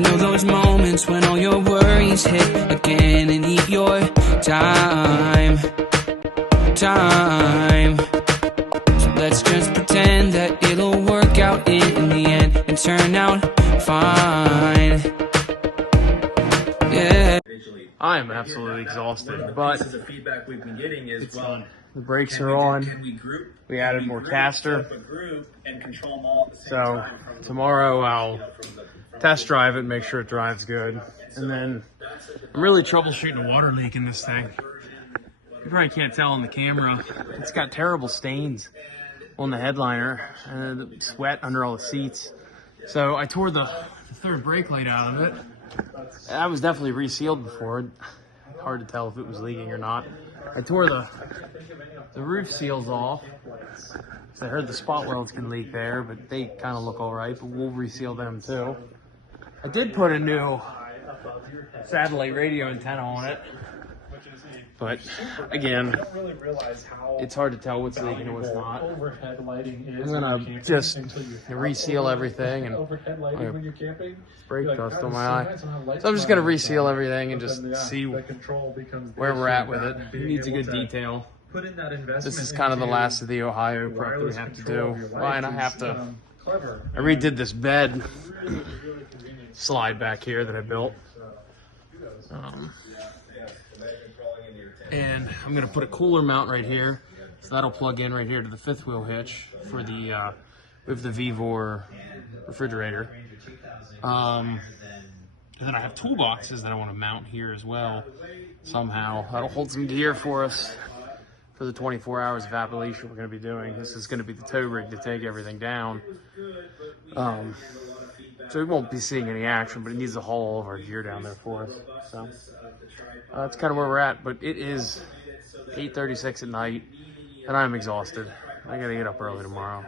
Know those moments when all your worries hit again and eat your time. So let's just pretend that it'll work out in the end and turn out fine. Yeah. I am absolutely exhausted, but the feedback we've been getting is, it's fun. The brakes are on. We added more caster. So tomorrow I'll test drive it, make sure it drives good. And then I'm really troubleshooting a water leak in this thing. You probably can't tell on the camera. It's got terrible stains on the headliner and sweat under all the seats. So I tore the third brake light out of it. That was definitely resealed before. Hard to tell if it was leaking or not. I tore the roof seals off. So I heard the spot welds can leak there, but they kind of look all right, but we'll reseal them too. I did put a new satellite radio antenna on it, but again, it's hard to tell what's leaking and what's not. I'm gonna just reseal everything, and brake dust on my eye. So I'm just gonna reseal everything and just see where we're at with it. It needs a good detail. This is kind of the last of the Ohio prep that we have to do. Ryan, I redid this bed slide back here that I built. And I'm gonna put a cooler mount right here. So that'll plug in right here to the fifth wheel hitch for the, with the Vevor refrigerator. And then I have toolboxes that I wanna mount here as well, somehow. That'll hold some gear for us for the 24 hours of Appalachia we're gonna be doing. This is gonna be the tow rig to take everything down. So we won't be seeing any action, but it needs to haul all of our gear down there for us. So that's kind of where we're at, but it is 8:36 at night, and I'm exhausted. I gotta get up early tomorrow.